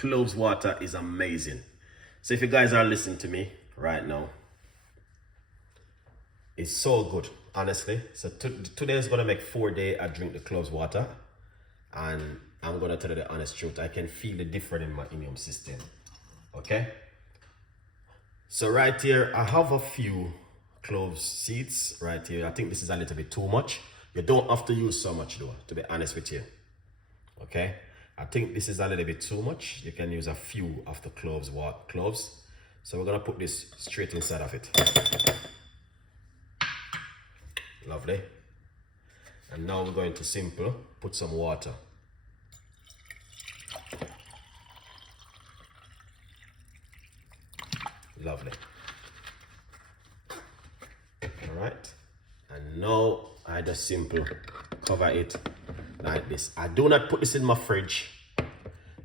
cloves water is amazing. So if you guys are listening to me right now, it's so good, honestly. So today is gonna make 4 days I drink the cloves water, and I'm gonna tell you the honest truth. I can feel the difference in my immune system. Okay. So right here, I have a few clove seeds right here. I think this is a little bit too much. You don't have to use so much though, to be honest with you. Okay. I think this is a little bit too much. You can use a few of the cloves. So we're gonna put this straight inside of it. Lovely. And now we're going to put some water. Lovely. All right. And now I just simple cover it like this. I do not put this in my fridge.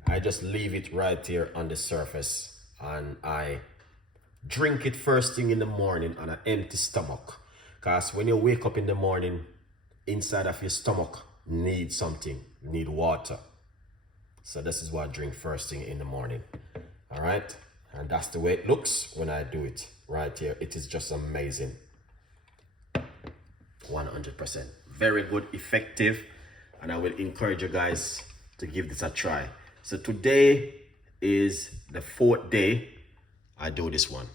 I just leave it right here on the surface, and I drink it first thing in the morning on an empty stomach. Because when you wake up in the morning, inside of your stomach needs something, need water. So this is what I drink first thing in the morning. All right. And that's the way it looks when I do it right here. It is just amazing. 100%. Very good, effective. And I will encourage you guys to give this a try. So today is the 4th day I do this one.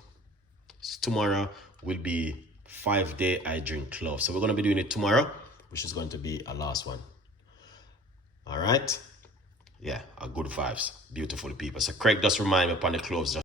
So tomorrow will be 5 day I drink clove. So we're going to be doing it tomorrow, which is going to be our last one. All right. Yeah, a good vibes. Beautiful people. So Craig just remind me upon the cloves.